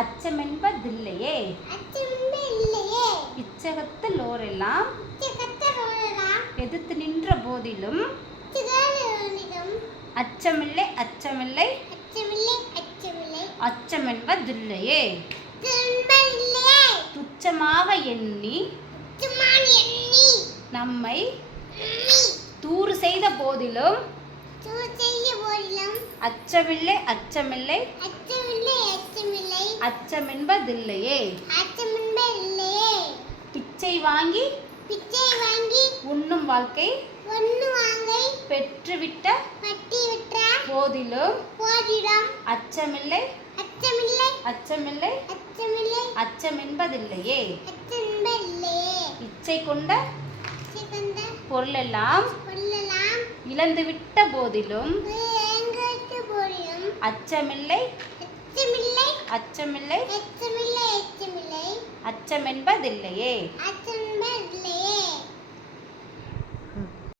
அச்சமென்பதில்லையே. இச்சகத்திலோரெல்லாம் கத்தரோடலாம் எதிர்த்து நின்ற போதிலும் அச்சமில்லை அச்சமில்லை. அச்சமென்பதில்லையே. துச்சமாக எண்ணி நம்மை தூறு செய்த போதிலும் அச்சமில்லை. அச்சமில்லை அச்சமென்பதில்லையே. அச்சமின்மை இல்லையே பிச்சை வாங்கி பிச்சை வாங்கி உண்ணும் வாழ்க்கை ஒன்று வாங்கை பெற்றுவிட்ட பட்டி விட்ட போதிலும் போதிடம் அச்சமில்லை. அச்சமில்லை. அச்சமில்லை. அச்சமில்லை. அச்சமென்பதில்லையே. அச்சமின்மை இல்லையே இச்சை கொண்ட பொருளெல்லாம் இழந்துவிட்ட போதிலும் போதிலும் அச்சமில்லை. அச்சமில்லை. அச்சமில்லை. அச்சமில்லை அச்சமில்லை. அச்சமென்பதில்லையே. அச்சமின்மை